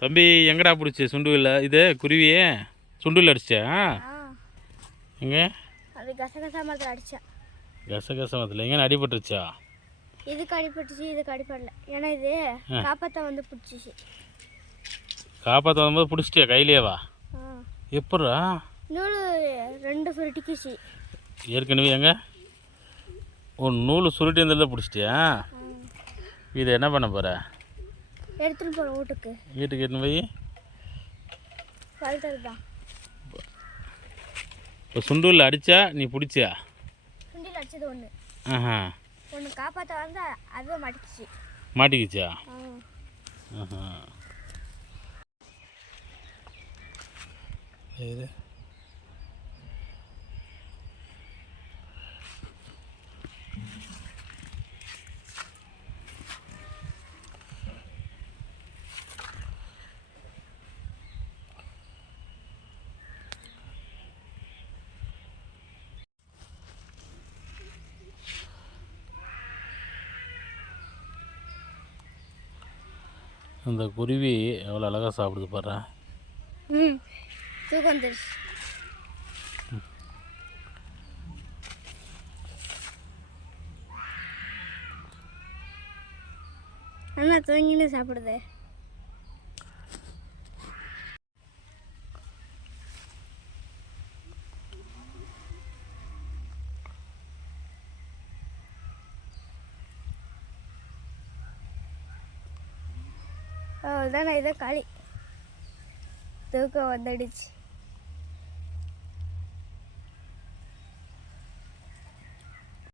தம்பி எங்கடா பிடிச்சி சுண்டுவில் இது குருவியே சுண்டுவில் அடிச்சா எங்கே அது கசகசா மரத்தில் அடித்தேன். கசகச மரத்தில் எங்கே அடிபட்டுருச்சா? இதுக்கு அடிபட்டுச்சு, இதுக்கு அடிப்படல. ஏன்னா இது காப்பாற்ற வந்து பிடிச்சிச்சு. காப்பாற்ற வரும்போது பிடிச்சிட்டியா கையிலேவா? எப்பட்றா? நூல் 2 சுருட்டிக்குச்சு. ஏற்கனவே எங்கே நூல் சுருட்டி இருந்ததில் பிடிச்சிட்டியா? இதை என்ன பண்ண போகிற? எடுத்துன்னு போகிறோம் வீட்டுக்கு. வீட்டுக்கு எடுத்துன்னு போய் வளர்த்தது தான். இப்போ சுண்டூரில் அடித்தா நீ பிடிச்சியா? சுண்டில் அடிச்சது ஒன்று. ஒன்று காப்பாற்ற வந்து அதுவும் மாட்டிக்கிச்சு. மாட்டிக்கிச்சா? இது அந்த குருவி எவ்வளோ அழகாக சாப்பிடுது பாரு. தூக்கம் வந்துருச்சு. அண்ணா தூங்கின்னு சாப்பிடுது. அவ்வளோதான், இதை களி தூக்கம் வந்துடுச்சு.